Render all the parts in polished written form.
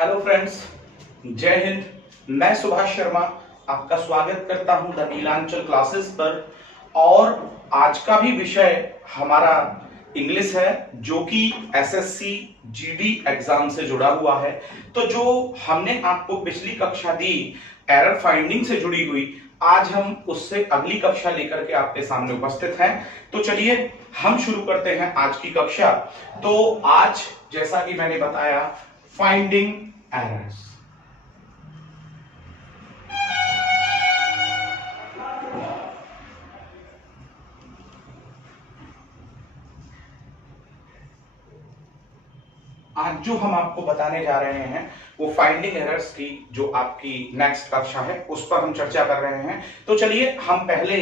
Hello friends, जय हिंद। मैं सुभाष शर्मा आपका स्वागत करता हूं द नीलांचल क्लासेस पर। और आज का भी विषय हमारा इंग्लिश है, जो कि एसएससी जीडी एग्जाम से जुड़ा हुआ है। तो जो हमने आपको पिछली कक्षा दी एरर फाइंडिंग से जुड़ी हुई, आज हम उससे अगली कक्षा लेकर के आपके सामने उपस्थित हैं। तो चलिए हम शुरू करते हैं आज की कक्षा। तो आज जैसा कि मैंने बताया, फाइंडिंग एरर्स। आज जो हम आपको बताने जा रहे हैं वो फाइंडिंग एरर्स की जो आपकी नेक्स्ट कक्षा है उस पर हम चर्चा कर रहे हैं। तो चलिए हम पहले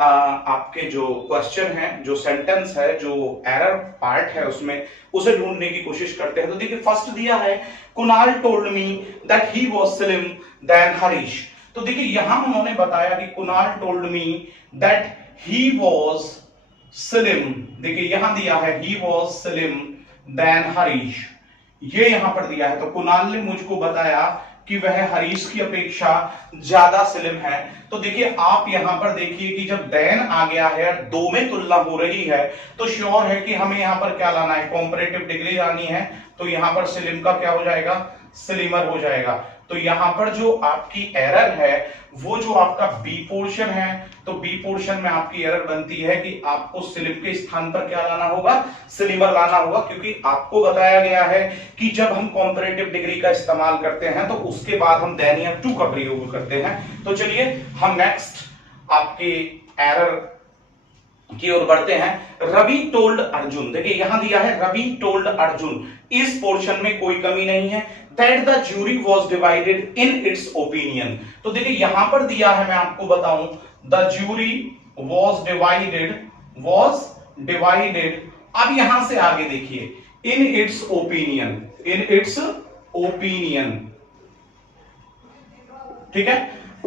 आपके जो क्वेश्चन है, जो सेंटेंस है, जो एरर पार्ट है उसमें उसे ढूंढने की कोशिश करते हैं। तो देखिए फर्स्ट दिया है, Kunal told me that he was slim than Harish. तो देखिए यहां उन्होंने बताया कि Kunal told me that he was slim. देखिए यहां दिया है he was slim than Harish, ये यहां पर दिया है। तो कुणाल ने मुझको बताया कि वह हरीश की अपेक्षा ज्यादा स्लिम है। तो देखिए आप यहां पर देखिए कि जब देन आ गया है, दो में तुलना हो रही है, तो श्योर है कि हमें यहां पर क्या लाना है, कंपैरेटिव डिग्री लानी है। तो यहां पर स्लिम का क्या हो जाएगा, स्लिमर हो जाएगा। तो यहां पर जो आपकी एरर है वो जो आपका बी पोर्शन है, तो बी पोर्शन में आपकी एरर बनती है कि आपको स्लिम के स्थान पर क्या लाना होगा, स्लिमर लाना होगा। क्योंकि आपको बताया गया है कि जब हम कंपैरेटिव डिग्री का इस्तेमाल करते हैं तो उसके बाद हम देन या टू का प्रयोग करते हैं। तो चलिए हम नेक्स्ट आपके एरर की ओर बढ़ते हैं। रवि टोल्ड अर्जुन, देखिए यहां दिया है रवि टोल्ड अर्जुन, इस पोर्शन में कोई कमी नहीं है। That the jury was divided in its opinion. तो देखिए यहां पर दिया है, मैं आपको बताऊं, द ज्यूरी वाज डिवाइडेड। अब यहां से आगे देखिए, इन इट्स ओपिनियन, ठीक है।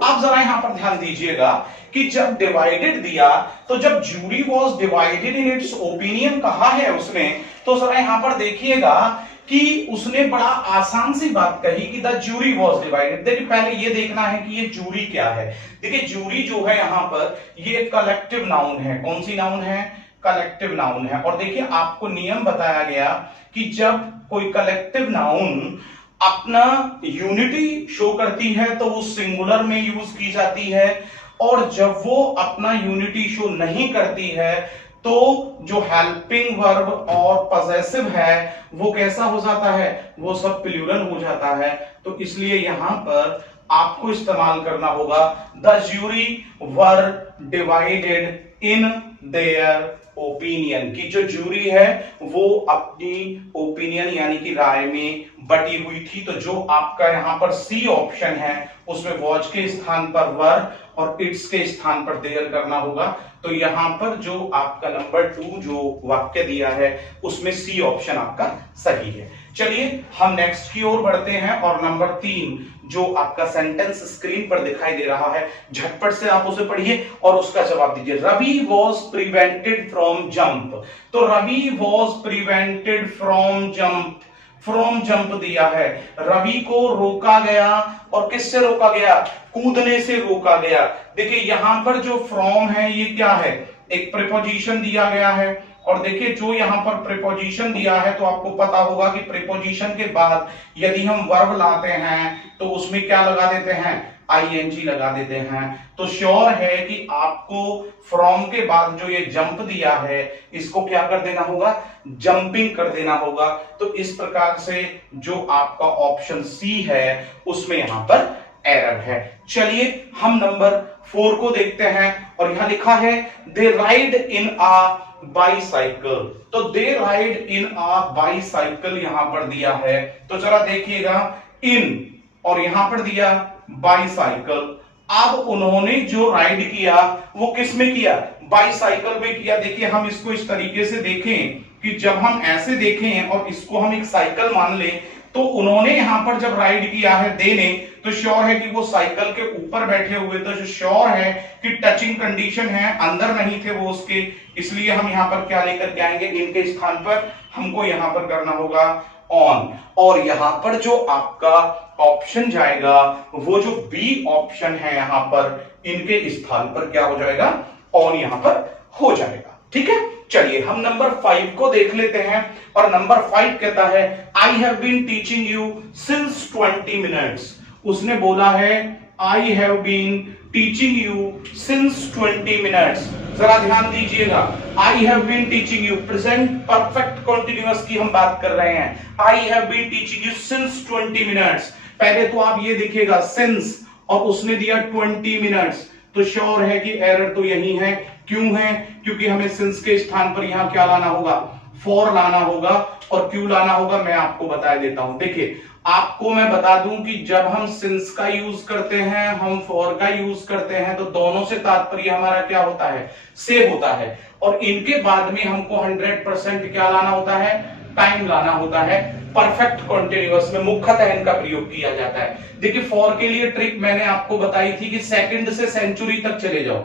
अब जरा यहां पर ध्यान दीजिएगा कि जब डिवाइडेड दिया, तो जब jury was divided in its opinion कहा है उसने, तो जरा यहां पर देखिएगा कि उसने बड़ा आसान सी बात कही कि द ज्यूरी वाज डिवाइडेड। देखिए पहले ये देखना है कि ये ज्यूरी क्या है। देखिए ज्यूरी जो है यहां पर ये कलेक्टिव नाउन है। कौन सी नाउन है, कलेक्टिव नाउन है। और देखिए आपको नियम बताया गया कि जब कोई कलेक्टिव नाउन अपना यूनिटी शो करती है तो वो सिंगुलर में यूज की जाती है, और जब वो अपना यूनिटी शो नहीं करती है तो जो हेल्पिंग वर्ब और पजेसिव है वो कैसा हो जाता है, वो सब प्लूरल हो जाता है। तो इसलिए यहां पर आपको इस्तेमाल करना होगा the jury were divided in their opinion, की जो ज्यूरी है वो अपनी ओपिनियन यानी कि राय में बटी हुई थी। तो जो आपका यहां पर सी ऑप्शन है उसमें वॉच के स्थान पर वर और इट्स के स्थान पर देयर करना होगा। तो यहां पर जो आपका नंबर 2 जो वाक्य दिया है उसमें सी ऑप्शन आपका सही है। चलिए हम नेक्स्ट की ओर बढ़ते हैं, और नंबर 3 जो आपका सेंटेंस स्क्रीन पर दिखाई दे रहा है, झटपट से आप उसे पढ़िए और उसका जवाब दीजिए। Ravi was prevented from jump. तो Ravi was prevented from jump, from jump दिया है, रवि को रोका गया। और किससे रोका गया, कूदने से रोका गया। देखिए यहां पर जो फ्रॉम है ये क्या है, एक प्रीपोजिशन दिया गया है। और देखिए जो यहां पर प्रीपोजिशन दिया है तो आपको पता होगा कि प्रीपोजिशन के बाद यदि हम वर्ब लाते हैं तो उसमें क्या लगा देते हैं, आईएनजी लगा देते हैं। तो श्योर है कि आपको फ्रॉम के बाद जो ये जंप दिया है इसको क्या कर देना होगा, जंपिंग कर देना होगा। तो इस प्रकार से जो आपका ऑप्शन सी है उसमें यहां पर एरर है। चलिए हम नंबर 4 को देखते हैं, और यहां लिखा है दे राइड इन अ बाईसाइकिल। तो दे राइड इन अ बाईसाइकिल यहां पर दिया है। तो जरा देखिएगा, इन और यहां पर दिया बाईसाइकिल। अब उन्होंने जो राइड किया वो किस में किया, बाईसाइकिल में किया। देखिए हम इसको इस तरीके से देखें कि जब हम ऐसे देखें और इसको हम एक साइकिल मान लें, तो उन्होंने यहां पर जब राइड किया है देने, तो श्योर है कि वो साइकिल के ऊपर बैठे हुए थे। जो श्योर है कि टचिंग कंडीशन है, अंदर नहीं थे वो उसके, इसलिए हम यहां पर क्या लेकर के आएंगे, इनके स्थान पर हमको यहां पर करना होगा ऑन। और यहां पर जो आपका ऑप्शन जाएगा वो जो बी ऑप्शन है यहां पर, इनके स्थान पर क्या हो जाएगा, ऑन यहां पर हो जाएगा। ठीक है, चलिए हम नंबर 5 को देख लेते हैं। और नंबर 5 कहता है I have been teaching you since 20 minutes. उसने बोला है I have been teaching you since 20 minutes. जरा ध्यान दीजिएगा, I have been teaching you, present perfect continuous की हम बात कर रहे हैं। I have been teaching you since 20 minutes. पहले तो आप ये देखिएगा सिंस, और उसने दिया 20 मिनट्स, तो श्योर है कि एरर तो यही है। क्यों है? क्योंकि हमें सिंस के स्थान पर यहां क्या लाना होगा, फॉर लाना होगा। और क्यों लाना होगा मैं आपको बता देता हूं। देखिए, आपको मैं बता दूं कि जब हम सिंस का यूज करते हैं, हम फॉर का यूज करते हैं, तो दोनों से तात्पर्य हमारा क्या होता है, सेम होता है। और इनके बाद में हमको 100% क्या लाना होता है, टाइम लाना होता है। परफेक्ट कॉन्टिन्यूअस में मुख्यतः इनका प्रयोग किया जाता है। देखिए, फॉर के लिए ट्रिक मैंने आपको बताई थी कि सेकंड से सेंचुरी तक चले जाओ।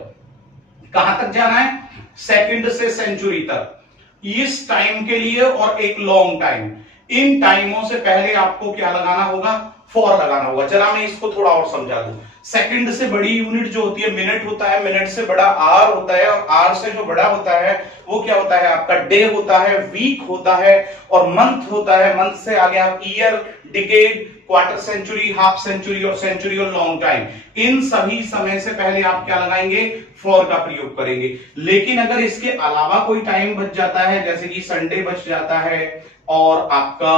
कहां तक जाना है, सेकंड से सेंचुरी तक, इस टाइम के लिए और एक लॉन्ग टाइम। इन टाइमों से पहले आपको क्या लगाना होगा, फॉर लगाना होगा। चला मैं इसको थोड़ा और समझा दूं। सेकंड से बड़ी यूनिट जो होती है मिनट होता है, मिनट से बड़ा आर होता है, और आर से जो बड़ा होता है वो क्या होता है, आपका डे होता है, वीक होता है, और मंथ होता है। मंथ से आगे आप year, decade, quarter century, half century और सेंचुरी और लॉन्ग टाइम। इन सभी समय से पहले आप क्या लगाएंगे, फॉर का प्रयोग करेंगे। लेकिन अगर इसके अलावा कोई टाइम बच जाता है, जैसे कि संडे बच जाता है, और आपका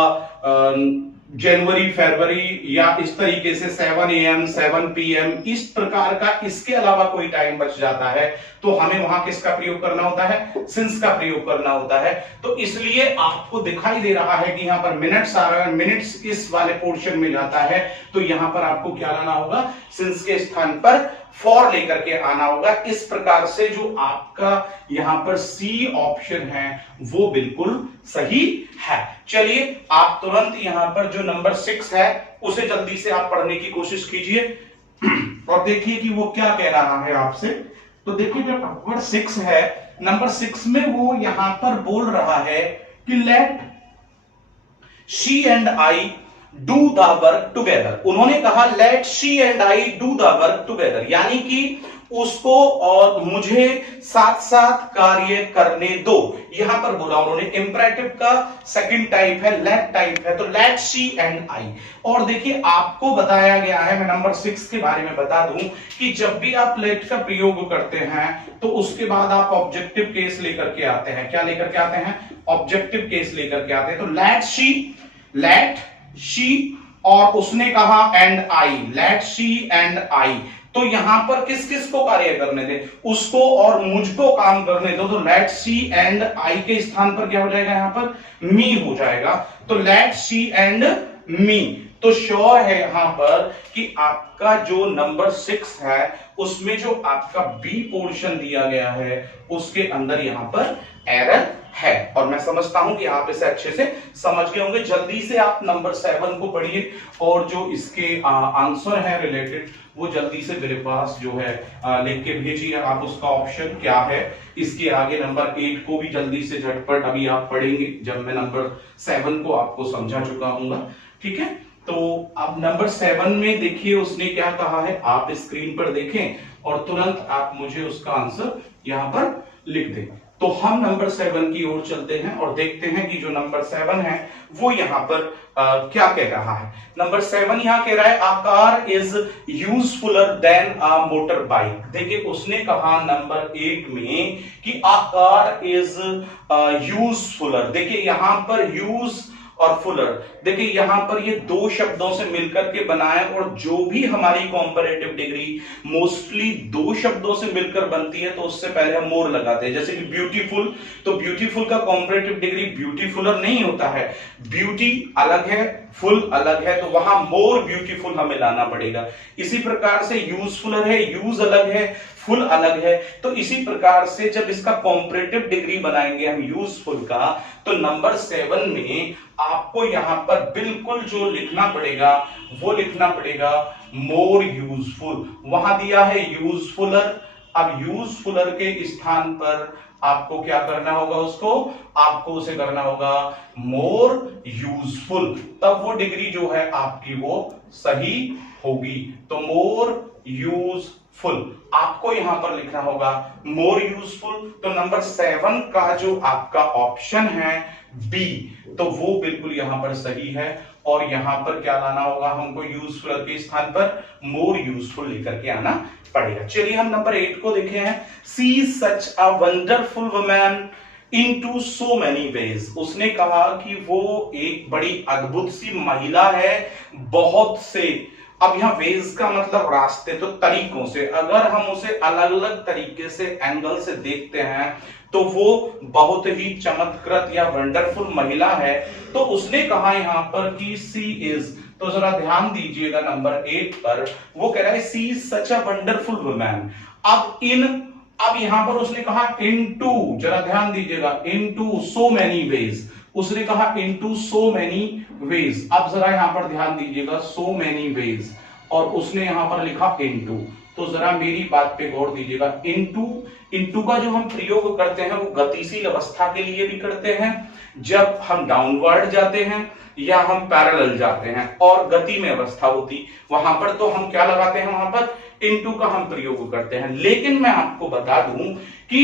जनवरी, फरवरी, या इस तरीके से 7 AM 7 PM, इस प्रकार का इसके अलावा कोई टाइम बच जाता है, तो हमें वहां किसका प्रयोग करना होता है, सिंस का प्रयोग करना होता है। तो इसलिए आपको दिखाई दे रहा है कि यहां पर मिनट्स आ रहा है, मिनट्स इस वाले पोर्शन में जाता है, तो यहां पर आपको क्या लाना होगा, सिंस के स्थान पर फॉर लेकर के आना होगा। इस प्रकार से जो आपका यहां पर सी ऑप्शन है वो बिल्कुल सही है। चलिए आप तुरंत यहां पर जो नंबर 6 है उसे जल्दी से आप पढ़ने की कोशिश कीजिए और देखिए कि वो क्या कह रहा है आपसे। तो देखिए जो नंबर 6 है, नंबर 6 में वो यहां पर बोल रहा है कि let she and I do the work together. उन्होंने कहा let she and I do the work together, यानी कि उसको और मुझे साथ साथ कार्य करने दो। यहां पर बोला उन्होंने, इंपरेटिव का सेकंड टाइप है, लेट टाइप है, तो लेट शी एंड आई। और देखिए आपको बताया गया है, मैं नंबर 6 के बारे में बता दूं कि जब भी आप लेट का प्रयोग करते हैं तो उसके बाद आप ऑब्जेक्टिव केस लेकर के आते हैं। क्या लेकर के आते हैं, ऑब्जेक्टिव केस लेकर के आते हैं। तो लेट शी और उसने कहा and I, let she and I, तो यहां पर किस किस को कार्य करने दे, उसको और मुझको काम करने दो। तो लेट सी एंड आई के स्थान पर क्या हो जाएगा, यहां पर मी हो जाएगा। तो लेट सी एंड मी, तो श्योर है यहां पर कि आपका जो नंबर 6 है उसमें जो आपका बी पोर्शन दिया गया है उसके अंदर यहां पर एरर है। और मैं समझता हूं कि आप इसे अच्छे से समझ गए होंगे। जल्दी से आप नंबर 7 को पढ़िए और जो इसके आंसर है रिलेटेड वो जल्दी से मेरे पास जो है लिख के भेजिए आप उसका ऑप्शन क्या है। इसके आगे नंबर 8 को भी जल्दी से झटपट अभी आप पढ़ेंगे जब मैं नंबर 7 को आपको समझा चुका हूं। ठीक है, तो अब नंबर 7 में देखिए उसने क्या कहा है, आप स्क्रीन पर देखें और तुरंत आप मुझे उसका आंसर यहां पर लिख दें। तो हम नंबर 7 की ओर चलते हैं और देखते हैं कि जो नंबर 7 है वो यहां पर क्या कह रहा है। नंबर 7 यहां कह रहा है a car is useful than a motor bike. देखिए उसने कहा नंबर 8 में कि a car is useful। देखिए यहां पर यूज और फुलर, देखिए यहां पर ये दो शब्दों से मिलकर के बनाए, और जो भी हमारी कॉम्पैरेटिव डिग्री मोस्टली दो शब्दों से मिलकर बनती है तो उससे पहले हम मोर लगाते हैं। जैसे कि ब्यूटीफुल, तो ब्यूटीफुल का कॉम्पैरेटिव डिग्री ब्यूटीफुलर नहीं होता है, ब्यूटी अलग है, फुल अलग है, तो वहां मोर ब्यूटीफुल हमें लाना पड़ेगा। इसी प्रकार से यूजफुलर है, यूज अलग है, फुल अलग है। तो इसी प्रकार से जब इसका कॉम्पैरेटिव डिग्री बनाएंगे हम यूजफुल का, तो नंबर 7 में आपको यहां पर बिल्कुल जो लिखना पड़ेगा वो लिखना पड़ेगा मोर यूजफुल। वहां दिया है यूजफुलर, अब यूजफुलर के स्थान पर आपको क्या करना होगा, उसको आपको उसे करना होगा मोर यूजफुल, तब वो डिग्री जो है आपकी वो सही होगी। तो मोर यूजफुल आपको यहां पर लिखना होगा मोर यूजफुल। तो नंबर 7 का जो आपका ऑप्शन है बी, तो वो बिल्कुल यहां पर सही है। और यहां पर क्या लाना होगा हमको, यूजफुल के स्थान पर मोर यूजफुल लेकर के आना पड़ेगा। चलिए हम नंबर 8 को देखे हैं। She such a wonderful woman into so many ways. उसने कहा कि वो एक बड़ी अद्भुत सी महिला है बहुत से, अब यहां वेज का मतलब रास्ते, तो तरीकों से, अगर हम उसे अलग अलग तरीके से एंगल से देखते हैं तो वो बहुत ही चमत्कृत या वंडरफुल महिला है। तो उसने कहा यहां पर कि सी इज, तो जरा ध्यान दीजिएगा नंबर 8 पर, वो कह रहा है she is such a wonderful woman. अब यहां पर उसने कहा इनटू, जरा ध्यान दीजिएगा, इनटू सो मेनी वेज, उसने कहा इनटू सो मेनी वेज। अब जरा यहां पर ध्यान दीजिएगा, सो मेनी वेज, और उसने यहां पर लिखा इनटू। तो जरा मेरी बात पे गौर दीजिएगा, इनटू का जो हम प्रयोग करते हैं वो गतिशील अवस्था के लिए भी करते हैं, जब हम डाउनवर्ड जाते हैं या हम पैरेलल जाते हैं और गति में अवस्था होती वहां पर, तो हम क्या लगाते हैं, वहां पर इनटू का हम प्रयोग करते हैं। लेकिन मैं आपको बता दूं कि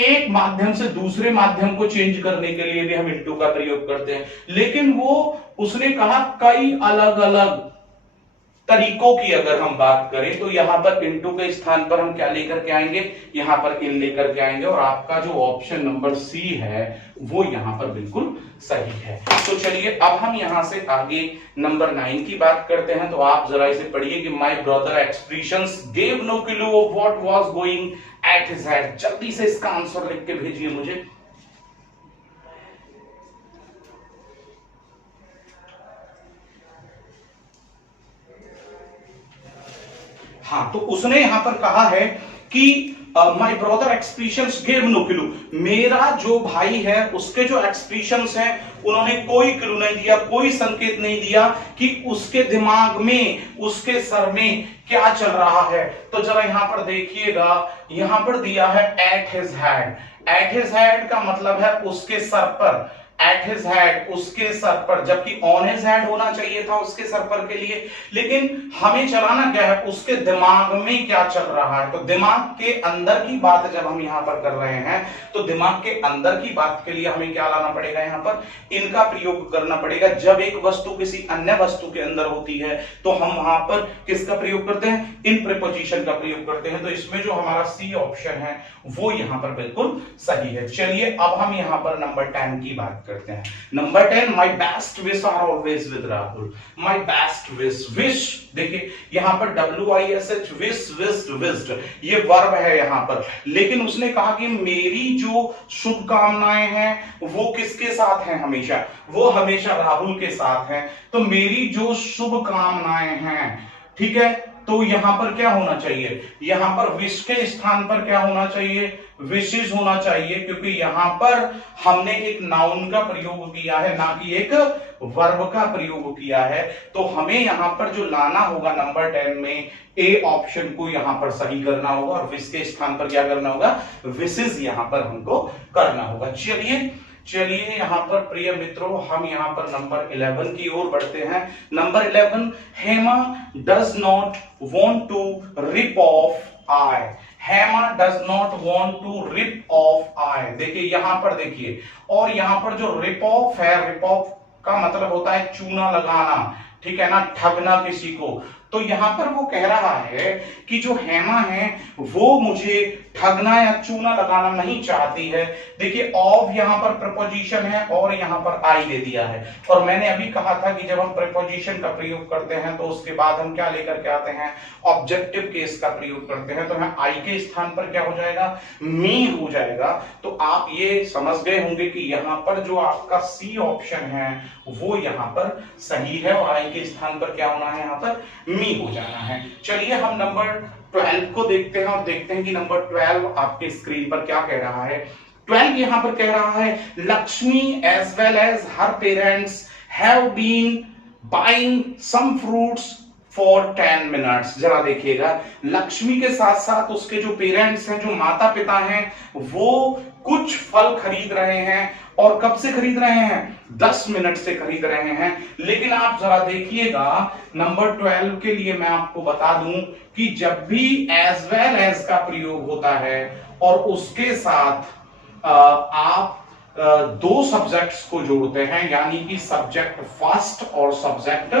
एक माध्यम से दूसरे माध्यम को चेंज करने के लिए भी हम इनटू का प्रयोग करते हैं, लेकिन वो उसने कहा कई अलग अलग तरीकों की अगर हम बात करें तो यहां पर इनटू के स्थान पर हम क्या लेकर के आएंगे, यहां पर इन लेकर के आएंगे, और आपका जो ऑप्शन नंबर सी है वो यहां पर बिल्कुल सही है। तो चलिए अब हम यहां से आगे नंबर 9 की बात करते हैं। तो आप जरा इसे पढ़िए कि my brother expressions gave no clue of what was going at his head. जल्दी से इसका आंसर लिख के भेजिए मुझे। हाँ, तो उसने यहां पर कहा है कि my brother expressions give no clue, मेरा जो भाई है उसके जो एक्सप्रेशंस हैं उन्होंने कोई क्लू नहीं दिया, कोई संकेत नहीं दिया कि उसके दिमाग में, उसके सर में क्या चल रहा है। तो जरा यहां पर देखिएगा, यहां पर दिया है eight his head. Eight his head का मतलब है उसके सर पर, एट हिज हेड उसके सर पर, जबकि ऑन हिज हेड होना चाहिए था उसके सर पर के लिए। लेकिन हमें चलाना क्या है, उसके दिमाग में क्या चल रहा है। तो दिमाग के अंदर की बात जब हम यहां पर कर रहे हैं तो दिमाग के अंदर की बात के लिए हमें क्या लाना पड़ेगा, यहां पर इनका प्रयोग करना पड़ेगा। जब एक वस्तु किसी अन्य वस्तु के अंदर होती है तो हम वहां पर किसका प्रयोग करते हैं, इन प्रीपोजिशन का प्रयोग करते हैं। तो इसमें जो हमारा सी ऑप्शन है वो यहां पर बिल्कुल सही है। चलिए अब हम यहां पर नंबर 10 की बात करते हैं। Number 10, my best wish are always with Rahul. My best wish, wish देखिए यहां पर WISH, विश, विश्ड, विश्ड, ये वर्ब है यहां पर। लेकिन उसने कहा कि मेरी जो शुभकामनाएं हैं वो किसके साथ हैं, हमेशा, वो हमेशा राहुल के साथ हैं। तो मेरी जो शुभकामनाएं हैं, ठीक है, तो यहां पर क्या होना चाहिए, यहां पर विश के स्थान पर क्या होना चाहिए, विशेष होना चाहिए, क्योंकि यहां पर हमने एक नाउन का प्रयोग किया है, ना कि एक वर्ब का प्रयोग किया है। तो हमें यहां पर जो लाना होगा नंबर 10 में, ए ऑप्शन को यहां पर सही करना होगा और विश के स्थान पर क्या करना होगा, विशेष यहां पर हमको करना होगा। चलिए यहां पर प्रिय मित्रों हम यहां पर नंबर 11 की ओर बढ़ते हैं। Number 11, Hema does not want to rip off I. Hema does not want to rip off I. देखिए यहां पर देखिए, और यहां पर जो रिप ऑफ है, रिप ऑफ का मतलब होता है चूना लगाना, ठीक है ना, ठगना किसी को। तो यहां पर वो कह रहा है कि जो हेमा है वो मुझे ठगना या चूना लगाना नहीं चाहती है। देखिए ऑफ यहां पर प्रपोजिशन है और यहां पर आई दे दिया है, और मैंने अभी कहा था कि जब हम प्रपोजिशन का प्रयोग करते हैं तो उसके बाद हम क्या लेकर के आते हैं, ऑब्जेक्टिव केस का प्रयोग करते हैं। तो यहाँ आई के स्थान पर क्या हो जाएगा, मी हो जाएगा। तो आप ये समझ गए होंगे कि यहाँ पर जो आपका सी ऑप्शन है वो यहाँ पर सही है, और आई के स्थान पर क्या होना है, यहाँ पर मी हो जाना है। चलिए हम नंबर 12 को देखते हैं और देखते हैं कि नंबर 12 आपके स्क्रीन पर क्या कह रहा है। 12 यहां पर कह रहा है, Lakshmi as well as her parents have been buying some fruits for 10 minutes. जरा देखिएगा, लक्ष्मी के साथ साथ उसके जो पेरेंट्स हैं, जो माता पिता हैं, वो कुछ फल खरीद रहे हैं। और कब से खरीद रहे हैं? 10 मिनट से खरीद रहे हैं। लेकिन आप जरा देखिएगा, नंबर 12 के लिए मैं आपको बता दूं कि जब भी एज वेल एज का प्रयोग होता है और उसके साथ आप दो सब्जेक्ट्स को जोड़ते हैं, यानी कि सब्जेक्ट फर्स्ट और सब्जेक्ट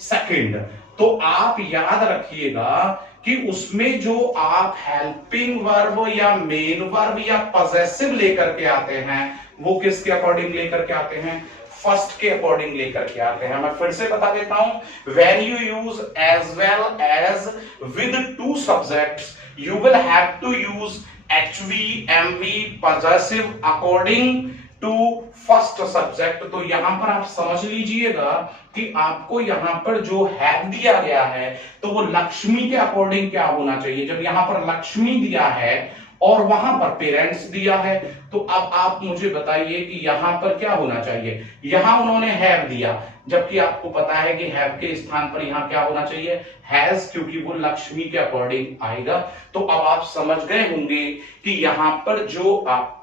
सेकंड, तो आप याद रखिएगा कि उसमें जो आप हेल्पिंग वर्ब या मेन वर्ब या पजेसिव लेकर के आते हैं, वो किसके अकॉर्डिंग लेकर के आते हैं? फर्स्ट के अकॉर्डिंग लेकर के आते हैं। मैं फिर से बता देता हूं, when you use as well as with two subjects, you will have to use HV MV possessive according to first subject. तो यहां पर आप समझ लीजिएगा कि आपको यहां पर जो हैव दिया गया है, तो वो लक्ष्मी के अकॉर्डिंग क्या होना चाहिए। जब यहां पर लक्ष्मी दिया है और वहां पर पेरेंट्स दिया है, तो अब आप मुझे बताइए कि यहां पर क्या होना चाहिए। यहां उन्होंने हैव दिया, जबकि आपको पता है कि हैव के स्थान पर यहां क्या होना चाहिए? हैज, क्योंकि वो लक्ष्मी के अकॉर्डिंग आएगा। तो अब आप समझ गए होंगे कि यहां पर जो आपका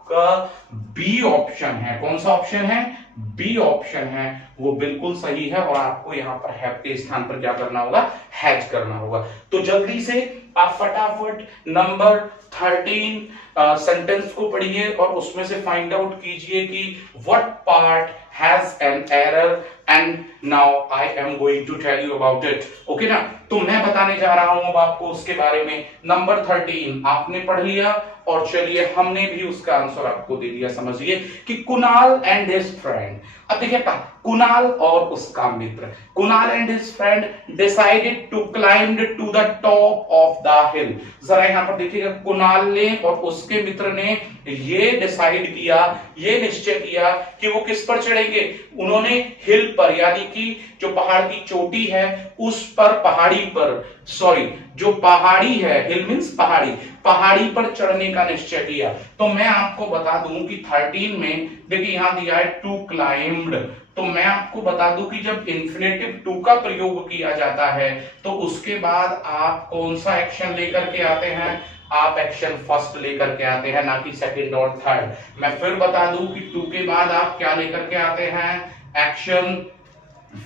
बी ऑप्शन है, कौन सा ऑप्शन है? बी ऑप्शन है, वो बिल्कुल सही है। और आपको यहां पर हैव के स्थान पर क्या करना होगा? हैज करना होगा। तो जल्दी से आप फटाफट नंबर 13 सेंटेंस को पढ़िए और उसमें से फाइंड आउट कीजिए कि what part has an error, and now I am going to tell you about it. Okay ना? तो मैं बताने जा रहा हूं अब आपको उसके बारे में। नंबर 13 आपने पढ़ लिया, और चलिए हमने भी उसका आंसर आपको दे दिया। समझिए कि कुणाल एंड हिज फ्रेंड, अब देखिए कुणाल और उसका मित्र, Kunal and his friend decided to climb to the top of the hill. जरा यहां पर देखिएगा, कुणाल ने और उसके मित्र ने ये डिसाइड किया, ये निश्चय किया कि वो किस पर चढ़ेंगे। उन्होंने हिल पर, यानी कि जो पहाड़ की चोटी है उस पर, पहाड़ी पर, सॉरी जो पहाड़ी है, हिल मींस पहाड़ी, पहाड़ी पर चढ़ने का निश्चय किया। तो मैं आपको बता दूं कि 13 में देखिए यहां दिया है टू क्लाइम्ड, तो मैं आपको बता दूं कि जब इंफिनिटिव टू का प्रयोग किया जाता है तो उसके बाद आप कौन सा एक्शन लेकर के आते हैं? आप एक्शन फर्स्ट लेकर के आते हैं, ना कि सेकंड और थर्ड। मैं फिर बता दूं कि टू के बाद आप क्या लेकर के आते हैं? एक्शन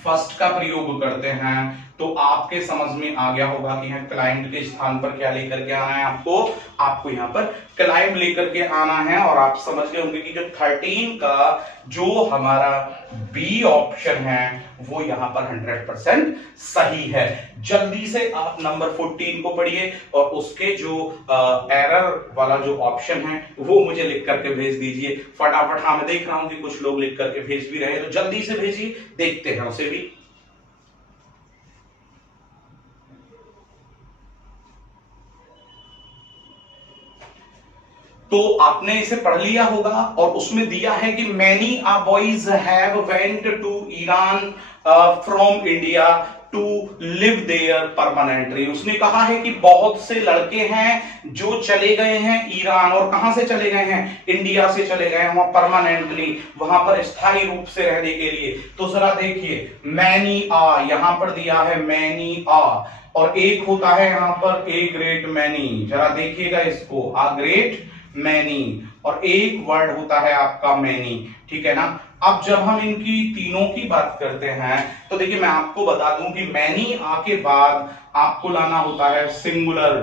फर्स्ट का प्रयोग करते हैं। तो आपके समझ में आ गया होगा कि यहाँ क्लाइंब के स्थान पर क्या लेकर के आना है आपको यहाँ पर क्लाइंब लेकर के आना है। और आप समझ गए होंगे कि जो 13 का जो हमारा बी ऑप्शन है वो यहाँ पर 100% सही है। जल्दी से आप नंबर 14 को पढ़िए और उसके जो एरर वाला जो ऑप्शन है वो मुझे लिख करके भेज दीजिए फटाफट। हाँ, मैं देख रहा हूं कि कुछ लोग लिख करके भेज भी रहे हैं, तो जल्दी से भेजिए, देखते हैं उसे भी। तो आपने इसे पढ़ लिया होगा और उसमें दिया है कि many a boys have went to Iran from India to live there permanently. उसने कहा है कि बहुत से लड़के हैं जो चले गए हैं ईरान, और कहां से चले गए हैं? इंडिया से चले गए हैं, वहां परमानेंटली, वहां पर स्थायी रूप से रहने के लिए। तो जरा देखिए, मैनी आ यहां पर दिया है, मैनी आ, और एक होता है यहां पर ए ग्रेट मैनी। जरा देखिएगा इसको, आ ग्रेट मैनी, और एक वर्ड होता है आपका मैनी, ठीक है ना। अब जब हम इनकी तीनों की बात करते हैं तो देखिए मैं आपको बता दूं कि मैनी आ के बाद आपको लाना होता है सिंगुलर।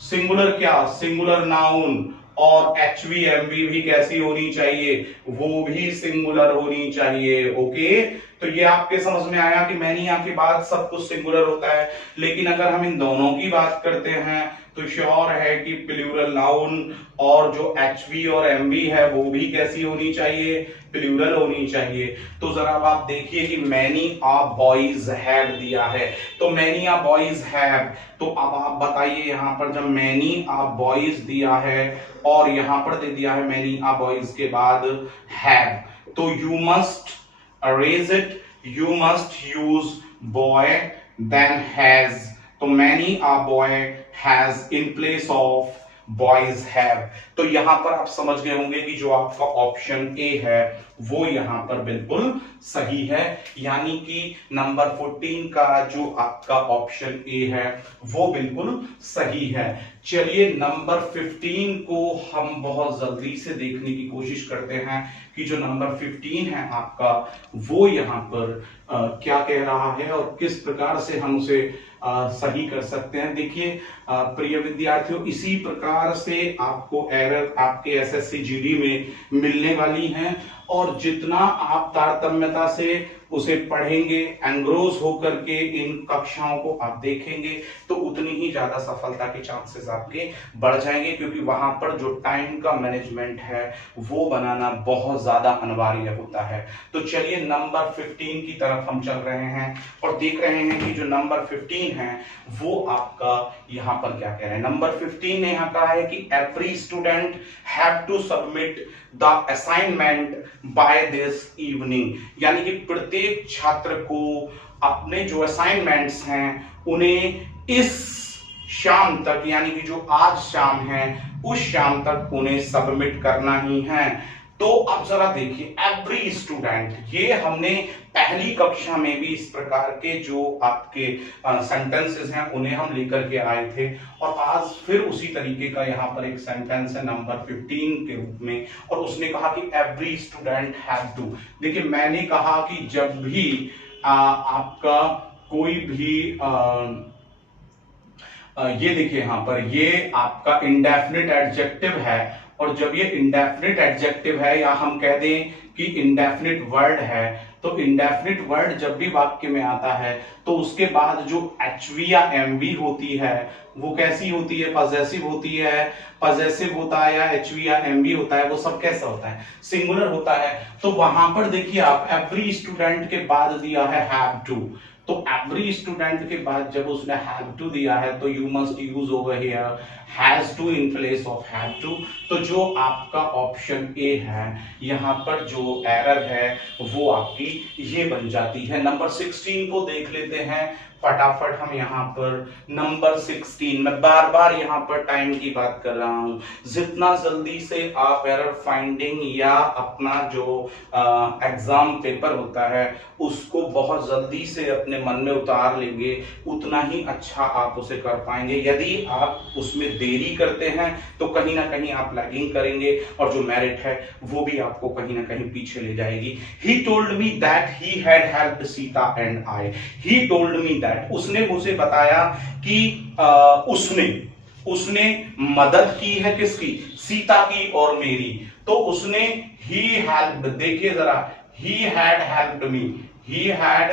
सिंगुलर क्या? Singular noun. और HV MV भी कैसी होनी चाहिए? वो भी सिंगुलर होनी चाहिए। ओके, तो ये आपके समझ में आया कि मैनी आ के बाद सब कुछ सिंगुलर होता है। लेकिन अगर हम इन दोनों की बात करते हैं तो श्योर है कि प्लूरल नाउन और जो HV और MV है वो भी कैसी होनी चाहिए? प्लूरल होनी चाहिए। तो जरा अब आप देखिए कि मैनी आ बॉयज हैव दिया है, तो मैनी आ बॉयज हैव, तो अब आप बताइए यहां पर जब मैनी आ बॉयज दिया है और यहां पर दे दिया है मैनी आ बॉयज के बाद हैव, तो you must erase it, you must use boy then has, तो many a boy has in place of boys have। तो यहां पर आप समझ गए होंगे कि जो आपका ऑप्शन ए है वो यहां पर बिल्कुल सही है, यानी कि नंबर 14 का जो आपका ऑप्शन ए है वो बिल्कुल सही है। चलिए नंबर 15 को हम बहुत जल्दी से देखने की कोशिश करते हैं कि जो नंबर 15 है आपका वो यहां पर क्या कह रहा है और किस प्रकार से हम उसे सही कर सकते हैं। देखिए प्रिय विद्यार्थियों, इसी प्रकार से आपको एरर आपके एसएससी जीडी में मिलने वाली हैं और जितना आप तारतम्यता से उसे पढ़ेंगे, एंग्रोज होकर के इन कक्षाओं को आप देखेंगे तो उतनी ही ज्यादा सफलता के चांसेस आपके बढ़ जाएंगे, क्योंकि वहां पर जो टाइम का मैनेजमेंट है वो बनाना बहुत ज्यादा अनिवार्य होता है। तो चलिए नंबर 15 की तरफ हम चल रहे हैं और देख रहे हैं कि जो नंबर 15 है वो आपका यहां पर क्या कह रहे हैं। नंबर 15 ने यहां कहा है कि every student have to submit the assignment by this evening, यानी कि प्रत्येक छात्र को अपने जो असाइनमेंट्स हैं उन्हें इस शाम तक, यानी कि जो आज शाम है उस शाम तक उन्हें सबमिट करना ही है। तो अब जरा देखिए एवरी स्टूडेंट, ये हमने पहली कक्षा में भी इस प्रकार के जो आपके सेंटेंसेस हैं उन्हें हम लेकर के आए थे और आज फिर उसी तरीके का यहाँ पर एक सेंटेंस है नंबर 15 के रूप में, और उसने कहा कि एवरी स्टूडेंट हैव टू। देखिए मैंने कहा कि जब भी आपका कोई भी ये देखिए यहां पर ये आपका इंडेफिनिट एडजेक्टिव है, और जब ये इंडेफिनिट एडजेक्टिव है या हम कह दें कि इंडेफिनिट वर्ड है, तो इंडेफिनिट वर्ड जब भी वाक्य में आता है तो उसके बाद जो एचवी या एमवी होती है वो कैसी होती है, पॉजेसिव होती है। पॉजेसिव होता है या एचवी या एमवी होता है, वो सब कैसा होता है, सिंगुलर होता है। तो वहां पर देखिए आप एवरी स्टूडेंट के बाद दिया है हैव टू, तो एवरी स्टूडेंट के बाद जब उसने हैव टू दिया है तो you must use over here has to in place of have to. तो जो आपका ऑप्शन ए है यहां पर जो एरर है वो आपकी ये बन जाती है। नंबर 16 को देख लेते हैं फटाफट हम यहाँ पर। नंबर 16 मैं बार बार यहाँ पर टाइम की बात कर रहा हूं, जितना जल्दी से आप एरर फाइंडिंग या अपना जो एग्जाम पेपर होता है उसको बहुत जल्दी से अपने मन में उतार लेंगे उतना ही अच्छा आप उसे कर पाएंगे। यदि आप उसमें देरी करते हैं तो कहीं ना कहीं आप लैगिंग करेंगे और जो मेरिट है वो भी आपको कहीं ना कहीं पीछे ले जाएगी। He told me that he had helped Sita and I. He told me that, उसने मुझे बताया कि उसने मदद की है किसकी, सीता की और मेरी। तो उसने ही हेल्प्ड, देखिए जरा he had helped me, he had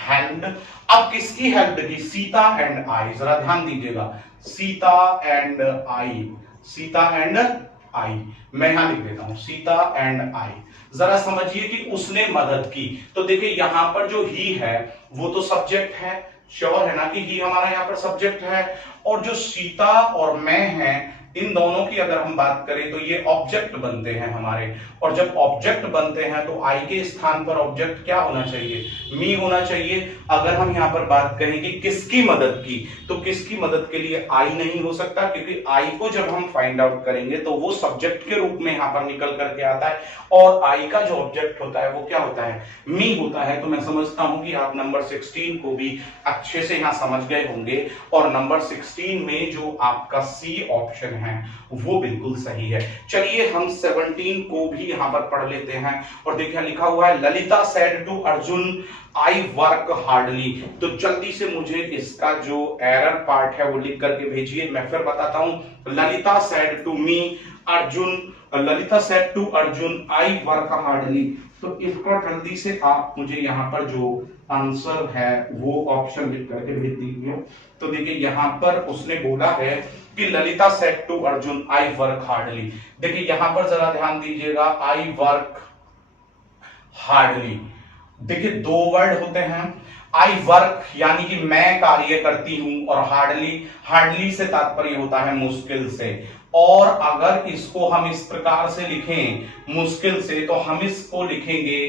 helped. अब किसकी हेल्प की, सीता एंड आई। जरा ध्यान दीजिएगा Sita and I, Sita and I, मैं यहां लिख देता हूं सीता एंड आई। जरा समझिए कि उसने मदद की, तो देखिए यहां पर जो ही है वो तो सब्जेक्ट है, श्योर है ना कि ही हमारा यहाँ पर सब्जेक्ट है, और जो सीता और मैं हैं इन दोनों की अगर हम बात करें तो ये ऑब्जेक्ट बनते हैं हमारे, और जब ऑब्जेक्ट बनते हैं तो आई के स्थान पर ऑब्जेक्ट क्या होना चाहिए, मी होना चाहिए। अगर हम यहाँ पर बात करें कि किसकी मदद की, तो किसकी मदद के लिए आई नहीं हो सकता, क्योंकि आई को जब हम फाइंड आउट करेंगे तो वो सब्जेक्ट के रूप में यहाँ पर निकल करके आता है, और आई का जो ऑब्जेक्ट होता है वो क्या होता है, मी होता है। तो मैं समझता हूं कि आप नंबर 16 को भी अच्छे से यहाँ समझ गए होंगे, और नंबर 16 में जो आपका सी ऑप्शन है वो बिल्कुल सही है। चलिए हम 17 को भी यहां पर पढ़ लेते हैं, और देखिए लिखा हुआ है Lalita said to Arjun I work hardly. तो जल्दी से मुझे इसका जो एरर पार्ट है वो लिख करके भेजिए, मैं फिर बताता हूं। Lalita said to me Arjun, Lalita said to Arjun I work hardly. तो इसको जल्दी से आप मुझे यहाँ पर जो आंसर है वो ऑप्शन लिख करके भेज दीजिए। तो देखिए यहाँ पर उसने बोला है कि Lalita said to Arjun I work hardly. देखिए यहां पर जरा ध्यान दीजिएगा, आई वर्क हार्डली, देखिए दो वर्ड होते हैं। आई वर्क यानी कि मैं कार्य करती हूं, और हार्डली से तात्पर्य होता है मुश्किल से। और अगर इसको हम इस प्रकार से लिखें मुश्किल से, तो हम इसको लिखेंगे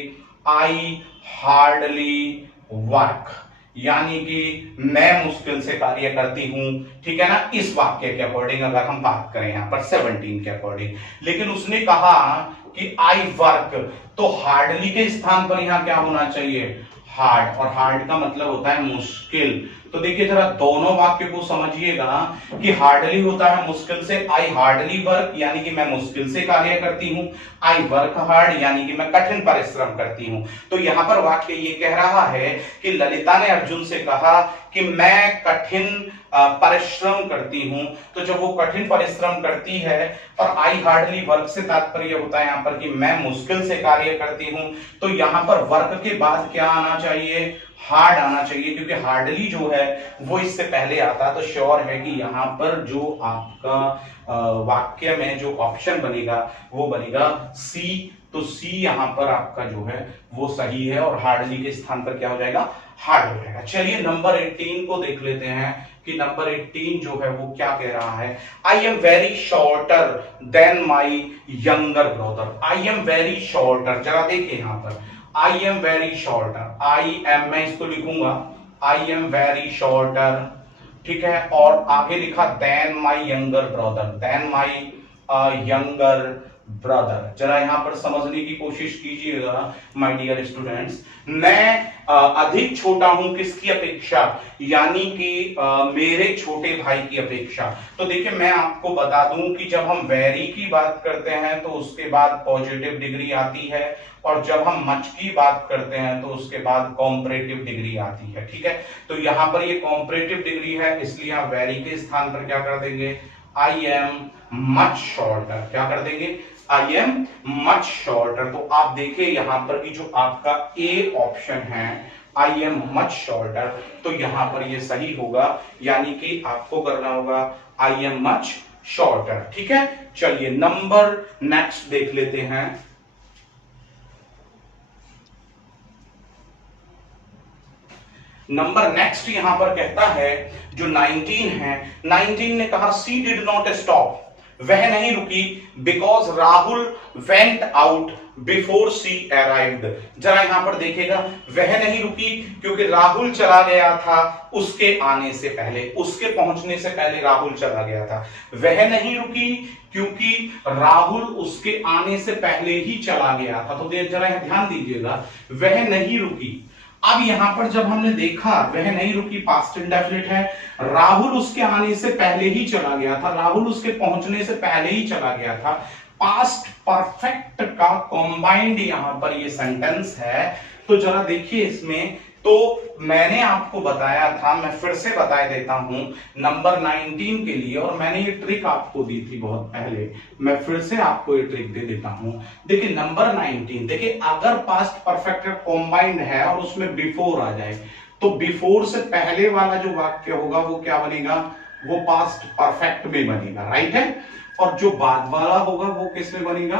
आई हार्डली वर्क, यानी कि मैं मुश्किल से कार्य करती हूं, ठीक है ना, इस वाक्य के अकॉर्डिंग अगर हम बात करें यहां पर 17 के अकॉर्डिंग। लेकिन उसने कहा कि आई वर्क, तो हार्डली के स्थान पर यहां क्या होना चाहिए, हार्ड, और हार्ड का मतलब होता है मुश्किल। तो देखिए जरा दोनों वाक्य को समझिएगा कि हार्डली होता है मुश्किल से, आई हार्डली वर्क यानी कि मैं मुश्किल से कार्य करती हूं, आई वर्क हार्ड यानी कि मैं कठिन परिश्रम करती हूं। तो यहां पर वाक्य ये कह रहा है कि ललिता ने अर्जुन से कहा कि मैं कठिन परिश्रम करती हूं। तो जब वो कठिन परिश्रम करती है, और आई हार्डली वर्क से तात्पर्य होता है यहां पर कि मैं मुश्किल से कार्य करती हूं, तो यहां पर वर्क के बाद क्या आना चाहिए, हार्ड आना चाहिए, क्योंकि हार्डली जो है वो इससे पहले आता। तो श्योर है कि यहां पर जो आपका वाक्य में जो ऑप्शन बनेगा वो बनेगा सी। तो सी यहां पर आपका जो है वो सही है, और हार्डली के स्थान पर क्या हो जाएगा, हार्ड हो जाएगा। चलिए नंबर 18 को देख लेते हैं कि नंबर 18 जो है वो क्या कह रहा है। I am very shorter than my younger brother. I am very shorter, जरा देखिए यहां पर I am very shorter, I am, मैं इसको लिखूंगा आई एम वेरी शॉर्टर, ठीक है, और आगे लिखा then my younger brother, then my younger brother. जरा यहां पर समझने की कोशिश कीजिएगा माय डियर स्टूडेंट्स। मैं अधिक छोटा हूं किसकी अपेक्षा, यानी कि मेरे छोटे भाई की अपेक्षा। तो देखिए मैं आपको बता दूं कि जब हम वेरी की बात करते हैं तो उसके बाद पॉजिटिव डिग्री आती है, और जब हम मच की बात करते हैं तो उसके बाद कॉम्परेटिव डिग्री आती है, ठीक है। तो यहां पर ये कॉम्परेटिव डिग्री है, इसलिए हम वेरी के स्थान पर क्या कर देंगे, आई एम मच शॉर्टर, क्या कर देंगे, आई एम मच शॉर्टर। तो आप देखिए यहां पर कि जो आपका ए ऑप्शन है आई एम मच शॉर्टर, तो यहां पर ये सही होगा, यानी कि आपको करना होगा आई एम मच शॉर्टर, ठीक है। चलिए नंबर नेक्स्ट देख लेते हैं। नंबर नेक्स्ट यहां पर कहता है जो 19 है, 19 ने कहा सी डिड नॉट स्टॉप, वह नहीं रुकी, because Rahul went out before she arrived. जरा यहां पर देखिएगा, वह नहीं रुकी क्योंकि राहुल चला गया था उसके आने से पहले, उसके पहुंचने से पहले राहुल चला गया था। वह नहीं रुकी क्योंकि राहुल उसके आने से पहले ही चला गया था। तो जरा ध्यान दीजिएगा, वह नहीं रुकी। अब यहां पर जब हमने देखा वह नहीं रुकी पास्ट इंडेफिनिट है, राहुल उसके आने से पहले ही चला गया था, राहुल उसके पहुंचने से पहले ही चला गया था। पास्ट परफेक्ट का कॉम्बाइंड यहां पर ये सेंटेंस है। तो जरा देखिए इसमें, तो मैंने आपको बताया था, मैं फिर से बता देता हूं नंबर 19 के लिए, और मैंने ये ट्रिक आपको दी थी बहुत पहले, मैं फिर से आपको ये ट्रिक दे देता हूं। देखिए नंबर 19, देखिए अगर पास्ट परफेक्ट कॉम्बाइंड है और उसमें बिफोर आ जाए, तो बिफोर से पहले वाला जो वाक्य होगा वो क्या बनेगा, वो पास्ट परफेक्ट में बनेगा, राइट है, और जो बाद वाला होगा वो किस में बनेगा,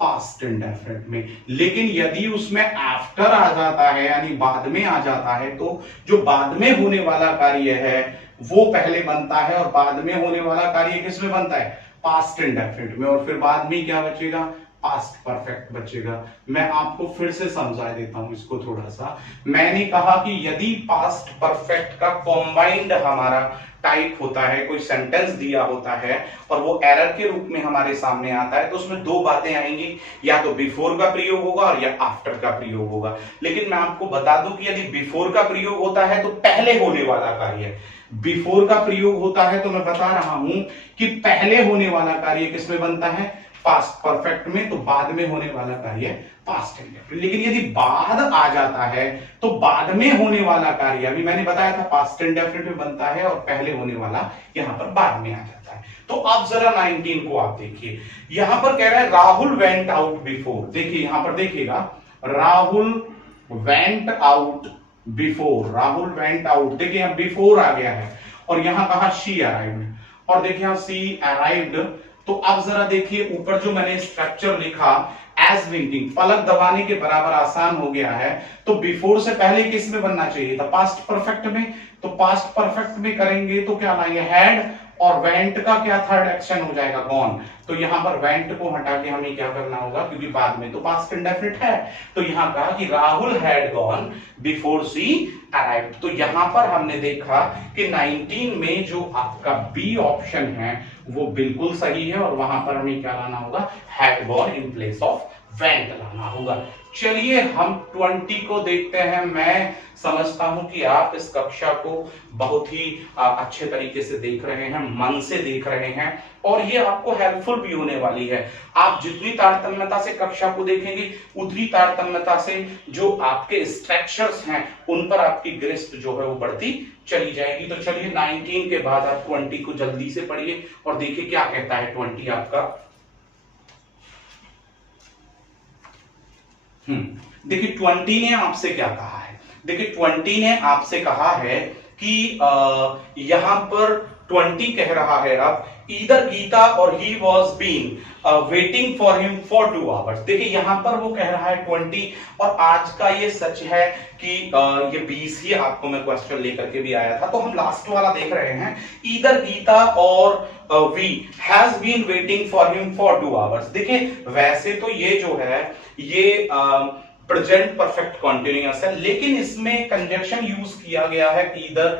पास्ट इंडेफिनिट में। लेकिन यदि उसमें आफ्टर आ जाता है यानी बाद में आ जाता है, तो जो बाद में होने वाला कार्य है वो पहले बनता है, और बाद में होने वाला कार्य किस में बनता है, पास्ट इंडेफिनिट में, और फिर बाद में क्या बचेगा, पास्ट परफेक्ट बचेगा। मैं आपको फिर से समझा देता हूं इसको थोड़ा सा। मैंने कहा कि यदि पास्ट परफेक्ट का कॉम्बाइंड हमारा टाइप होता है, कोई सेंटेंस दिया होता है और वो एरर के रूप में हमारे सामने आता है, तो उसमें दो बातें आएंगी, या तो बिफोर का प्रयोग होगा और या आफ्टर का प्रयोग होगा। लेकिन मैं आपको बता दूं कि यदि बिफोर का प्रयोग होता है तो पहले होने वाला कार्य, बिफोर का प्रयोग होता है तो मैं बता रहा हूं कि पहले होने वाला कार्य किसमें बनता है, पास्ट परफेक्ट में, तो बाद में होने वाला कार्य पास्ट इंडेफिनिट। लेकिन यदि बाद आ जाता है तो बाद में होने वाला कार्य, अभी मैंने बताया था पास्ट इंडेफिनिट में बनता है, और पहले होने वाला यहां पर बाद में आ जाता है। तो अब जरा 19 को आप देखिए, यहां पर कह रहा है राहुल वेंट आउट बिफोर। देखिए यहां पर देखिएगा, Rahul went out before, Rahul went out, देखिए यहां बिफोर आ गया है, और यहां कहा शी अराइव्ड, और देखिए यहां सी अराइव्ड। तो अब जरा देखिए ऊपर जो मैंने स्ट्रक्चर लिखा एज विंकिंग, पलक दबाने के बराबर आसान हो गया है। तो बिफोर से पहले किस में बनना चाहिए था, पास्ट परफेक्ट में, तो पास्ट परफेक्ट में करेंगे तो क्या लाएंगे, हैड, और वेंट का क्या थर्ड एक्शन हो जाएगा, गॉन। तो यहां पर वेंट को हटा के हमें क्या करना होगा, क्योंकि बाद में तो पास्ट इंडेफिनिट है। तो यहां कहा कि Rahul had gone before she arrived. तो यहां पर हमने देखा कि 19 में जो आपका बी ऑप्शन है वो बिल्कुल सही है, और वहां पर हमें क्या लाना होगा, had gone in place of went लाना होगा। चलिए हम 20 को देखते हैं। मैं समझता हूं कि आप इस कक्षा को बहुत ही अच्छे तरीके से देख रहे हैं, मन से देख रहे हैं, और ये आपको हेल्पफुल भी होने वाली है। आप जितनी तारतम्यता से कक्षा को देखेंगे उतनी तारतम्यता से जो आपके स्ट्रक्चर्स हैं उन पर आपकी गिरफ्त जो है वो बढ़ती चली जाएगी। तो चलिए 19 के बाद आप 20 को जल्दी से पढ़िए और देखिए क्या कहता है 20 आपका। देखिए 20 ने आपसे क्या कहा है, देखिए 20 ने आपसे कहा है कि यहां पर 20 कह रहा है अब ईदर गीता और he was being waiting for him for 2 hours. देखिए यहां पर वो कह रहा है 20, और आज का ये सच है कि ये 20 ही आपको मैं क्वेश्चन लेकर के भी आया था। तो हम लास्ट वाला देख रहे हैं, ईदर गीता और we has been waiting for him for 2 hours. देखिए वैसे तो ये जो है ये प्रेजेंट परफेक्ट कॉन्टिन्यूअस है, लेकिन इसमें कंजक्शन यूज किया गया है ईदर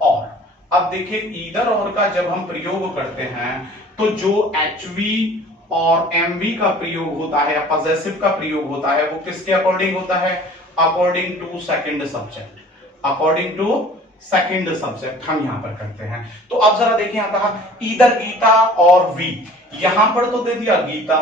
और। अब देखिए ईदर और का जब हम प्रयोग करते हैं तो जो एचवी और एमवी का प्रयोग होता है या पॉजेसिव का प्रयोग होता है वो किसके अकॉर्डिंग होता है, according to second subject, according to second subject हम यहां पर करते हैं। तो अब जरा देखिए यहां कहा ईदर गीता और वी, यहां पर तो दे दिया गीता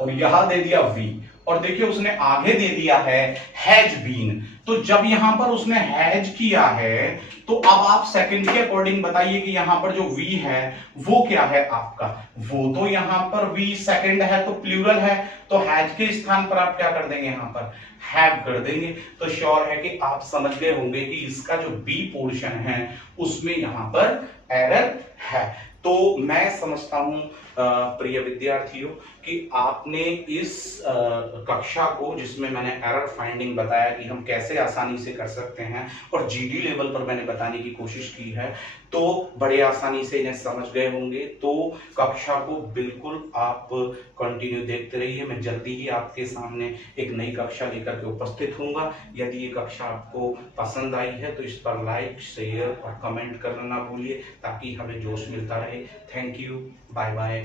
और यहां दे दिया वी, और देखिए उसने आगे दे दिया है हैज बीन। तो जब यहां पर उसने हैज किया है तो अब आप सेकंड के अकॉर्डिंग बताइए कि यहां पर जो वी है वो क्या है आपका, वो तो यहां पर वी सेकंड है तो प्लूरल है, तो हैज के स्थान पर आप क्या कर देंगे, यहां पर हैव कर देंगे। तो श्योर है कि आप समझ गए होंगे कि इसका जो बी पोर्शन है उसमें यहां पर एरर है। तो मैं समझता हूं प्रिय विद्यार्थियों कि आपने इस कक्षा को, जिसमें मैंने एरर फाइंडिंग बताया कि हम कैसे आसानी से कर सकते हैं और जीडी लेवल पर मैंने बताने की कोशिश की है, तो बड़े आसानी से इन्हें समझ गए होंगे। तो कक्षा को बिल्कुल आप कंटिन्यू देखते रहिए। मैं जल्दी ही आपके सामने एक नई कक्षा लेकर के उपस्थित होऊंगा। यदि ये कक्षा आपको पसंद आई है तो इस पर लाइक, शेयर और कमेंट करना ना भूलिए ताकि हमें जोश मिलता रहे। Thank you, bye bye.